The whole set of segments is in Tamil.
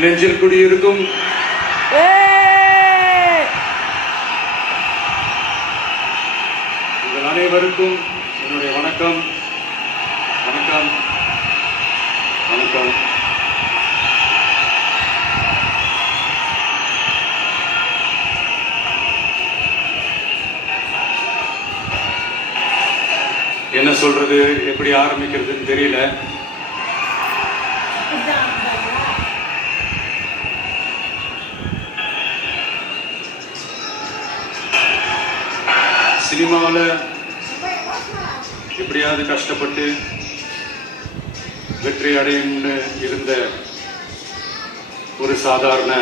என் நெஞ்சில் குடியிருக்கும் உங்கள் அனைவருக்கும் என்னுடைய வணக்கம். வணக்கம் வணக்கம். என்ன சொல்றது, எப்படி ஆரம்பிக்கிறதுன்னு தெரியல. சினிமாவில் எப்படியாவது கஷ்டப்பட்டு வெற்றி அடையும்னு இருந்த ஒரு சாதாரண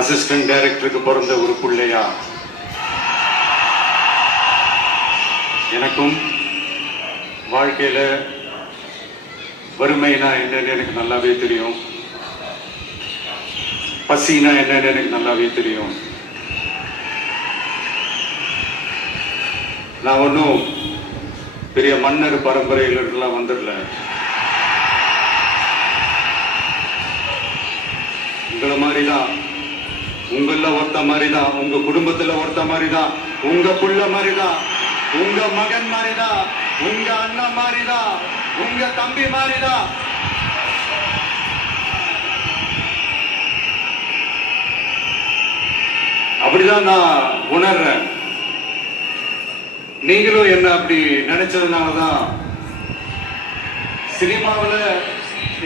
அசிஸ்டன்ட் டைரக்டருக்கு பிறந்த ஒரு பிள்ளையா எனக்கும் வாழ்க்கையில வறுமைனா என்னன்னு எனக்கு நல்லாவே தெரியும், பசினா என்னன்னு எனக்கு நல்லாவே தெரியும். நான் ஒன்றும் பெரிய மன்னர் பரம்பரையிலாம் வந்துடல. உங்களை மாதிரிதான், உங்கள ஒருத்த மாதிரிதான், உங்க குடும்பத்துல ஒருத்த மாதிரிதான், உங்க புள்ள மாதிரிதான், உங்க மகன் மாதிரிதான், உங்க அண்ணன் மாதிரிதான், உங்க தம்பி மாதிரிதான். அப்படிதான் நான் உணர்றேன். நீங்களும் என்ன அப்படி நினைச்சதுனாலதான் சினிமாவில்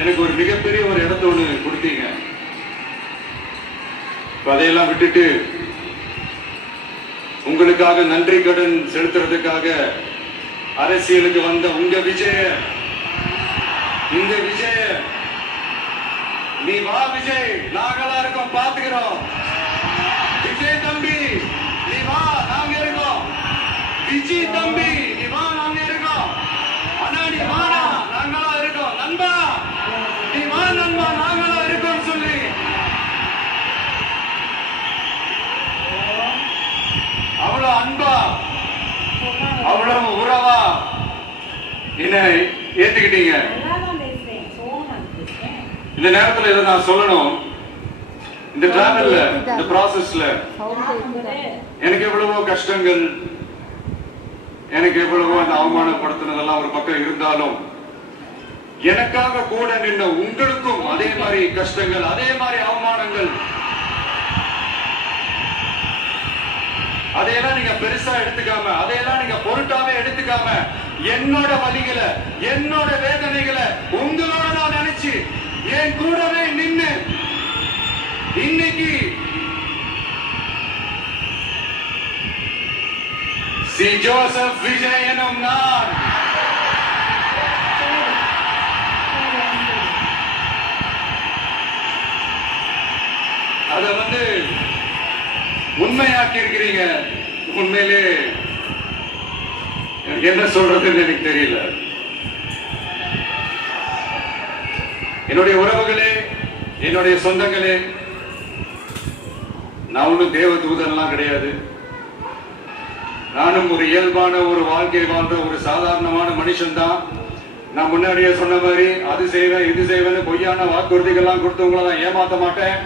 எனக்கு ஒரு மிகப்பெரிய ஒரு இடத்த ஒண்ணு கொடுத்தீங்க. அதையெல்லாம் விட்டுட்டு உங்களுக்காக நன்றி கடன் செலுத்துறதுக்காக அரசியலுக்கு வந்த உங்க விஜய, இந்த விஜய, நீ வா விஜய், நாங்களா இருக்கோம், பாத்துக்கிறோம். விஜய் தம்பி நீ வா, நாங்க இருக்கோம். விஜய் தம்பி நீ வா, நாங்க இருக்கோம். அண்ணா நீ வாடா, நாங்களா இருக்கோம். நண்பா நீ வா, நண்பா நாங்களா இருக்கோம் சொல்லி அவ்வளவு அன்பா, அவ்வளவு உறவா என்ன ஏத்துக்கிட்டீங்க. இந்த நேரத்துல இதை நான் சொல்லணும். இந்த டிராவல்ல, இந்த ப்ராசஸ்ல எனக்கு எவ்வளவோ கஷ்டங்கள், எனக்கு எவ்வளவோ அந்த அவமானப்படுத்தினதெல்லாம் ஒரு பக்கம் இருந்தாலும் எனக்காக கூட நின்ன உங்களுக்கும் அதே மாதிரி கஷ்டங்கள், அதே மாதிரி அவமானங்கள், அதையெல்லாம் நீங்க பெருசா எடுத்துக்காம, அதையெல்லாம் நீங்க பொருட்டாவே எடுத்துக்காம, என்னோட வலிகளை, என்னோட வேதனைகளை உங்களோட நான் நினைச்சு என் கூடவே நின்னு இன்னைக்கு சி ஜோசப் விஜய் எனும் நான் அத உண்மையாக்கி இருக்கிறீங்க. உண்மையிலே என்ன சொல்றதுன்னு எனக்கு தெரியல. என்னுடைய உறவுகளே, என்னுடைய சொந்தங்களே, நான் ஒன்றும் தேவ தூதன்லாம் கிடையாது. நானும் ஒரு இயல்பான ஒரு வாழ்க்கை வாழ்ற ஒரு சாதாரணமான மனுஷன் தான். நான் முன்னாடியே சொன்ன மாதிரி அது செய்வேன் இது செய்வேன்னு பொய்யான வாக்குறுதிகள்லாம் கொடுத்தவங்கள நான் ஏமாத்த மாட்டேன்.